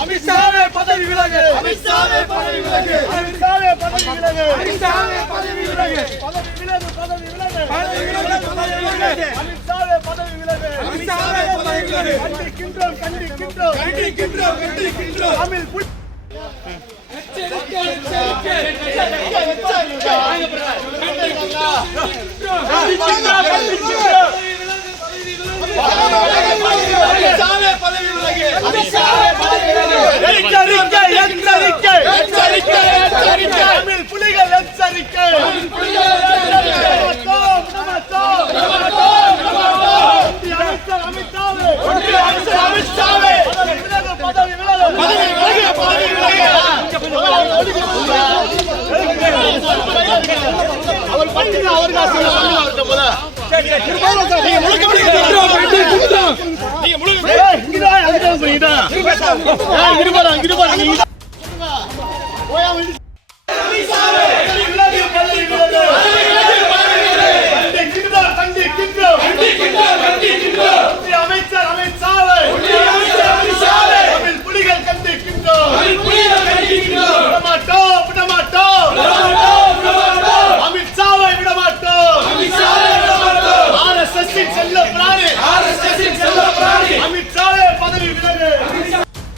அமித்ஷாவே பதவி விலகு, அமித்ஷாவே பதவி விலகு, அமித்ஷாவே பதவி விலகு, அமித்ஷாவே பதவி விலகு, பதவி விலகு, பதவி விலகு, பதவி விலகு, பதவி விலகு, அமித்ஷாவே பதவி விலகு, அமித்ஷாவே பதவி விலகு, கண்டிக்கின்றோம், கண்டிக்கின்றோம், கண்டிக்கின்றோம், கண்டிக்கின்றோம். தமிழ் எச்சரிக்கை, எச்சரிக்கை, எச்சரிக்கை, எச்சரிக்கை. அமித்ஷாவே பதவி விலகு, அமித்ஷாவே பதவி விலகு, எச்சரிக்கை, எச்சரிக்கை, எச்சரிக்கை, எச்சரிக்கை. தமிழ் புலிகள் எச்சரிக்கை, தமிழ் புலிகள் எச்சரிக்கை. நமஸ்காரம், நமஸ்காரம், நமஸ்காரம். அமைச்சர் அமித்ஷாவே, அமைச்சர் அமித்ஷாவே பதவி விலகு, பதவி விலகு, பதவி விலகு, பதவி விலகு. அவர் பட்டினா அவருக்கு அவர்கிட்ட போல நீங்க முழுக்க அமைச்சர் அமித்ஷாவே